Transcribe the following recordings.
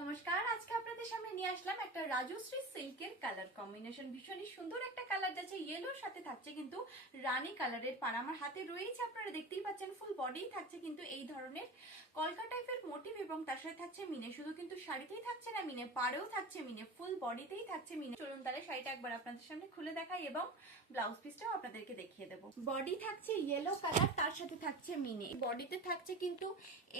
নমস্কার, আজকে আপনাদের সামনে নিয়ে আসলাম একটা রাজশ্রী সিল্কের কালার কম্বিনেশন। ভীষণই সুন্দর একটা কালার যাচ্ছে, ইয়েলোর সাথে থাকছে কিন্তু রানী কালারের পাড়। আমার হাতে রয়েছে, আপনারা দেখতেই পাচ্ছেন, ফুল বডি থাকছে কিন্তু এই ধরনের কলকা টাইপের মোটিভ এবং তার সাথে থাকছে মিনে। শুধু কিন্তু শাড়িতেই থাকছে না মিনে, পাড়েও থাকছে মিনে, ফুল বডিতেই থাকছে মিনে। চলুন তাহলে শাড়িটা একবার আপনাদের সামনে খুলে দেখাই এবং ব্লাউজ পিসটাও আপনাদেরকে দেখিয়ে দেবো। বডি থাকছে ইয়েলো কালার, তার সাথে থাকছে মিনে। বডিতে থাকছে কিন্তু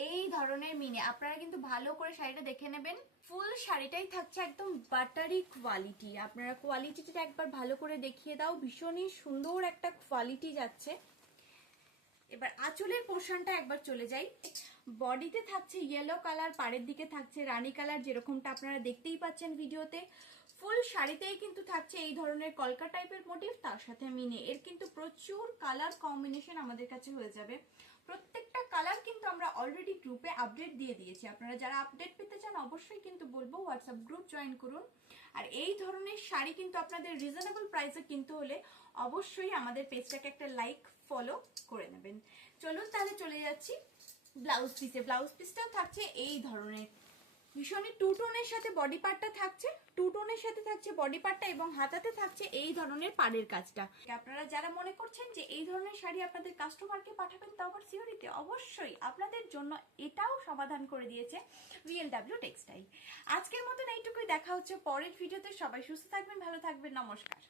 এই ধরনের মিনে। আপনারা কিন্তু ভালো করে শাড়িটা দেখে নেবেন। ফুল শাড়িটাই থাকছে একদম বাটারি কোয়ালিটি। আপনারা কোয়ালিটিটা একবার ভালো করে দেখিয়ে দাও, ভীষণই সুন্দর একটা কোয়ালিটি যাচ্ছে। এবার আঁচলের পোর্শনটা একবার চলে যাই। বডিতে থাকছে ইয়েলো কালার, পাড়ের দিকে থাকছে রানী কালার, যেরকমটা আপনারা দেখতেই পাচ্ছেন ভিডিওতে। ফুল শাড়িতেই কিন্তু থাকছে এই ধরনের কলকা টাইপের মোটিভ, তার সাথে মিনে। এর কিন্তু প্রচুর কালার কম্বিনেশন আমাদের কাছে হয়ে যাবে। প্রত্যেকটা কালার কিন্তু আমরা অলরেডি গ্রুপে আপডেট দিয়ে দিয়েছি। আপনারা যারা আপডেট পেতে চান অবশ্যই কিন্তু বলবো হোয়াটসঅ্যাপ গ্রুপ জয়েন করুন। আর এই ধরনের শাড়ি কিন্তু আপনাদের রিজনেবল প্রাইসে কিনতে হলে অবশ্যই আমাদের পেজটাকে একটা লাইক ফলো করে নেবেন। চলুন তাহলে চলে যাচ্ছি ব্লাউজ পিসে। ব্লাউজ পিসটাও থাকছে এই ধরনের ভীষণই টু টোনের সাথে বডি পার্টটা থাকছে, টু টোনের সাথে থাকছে বডি পার্টটা এবং হাতাতে থাকছে এই ধরনের পাড়ের কাজটা। আপনারা যারা মনে করছেন যে এই ধরনের শাড়ি আপনাদের কাস্টমারকে পাঠাবেন তাও আবার সিওরিতে, অবশ্যই আপনাদের জন্য এটাও সমাধান করে দিয়েছে VLW টেক্সটাইল। আজকের মতন এইটুকুই, দেখা হচ্ছে পরের ভিডিওতে। সবাই সুস্থ থাকবেন, ভালো থাকবেন, নমস্কার।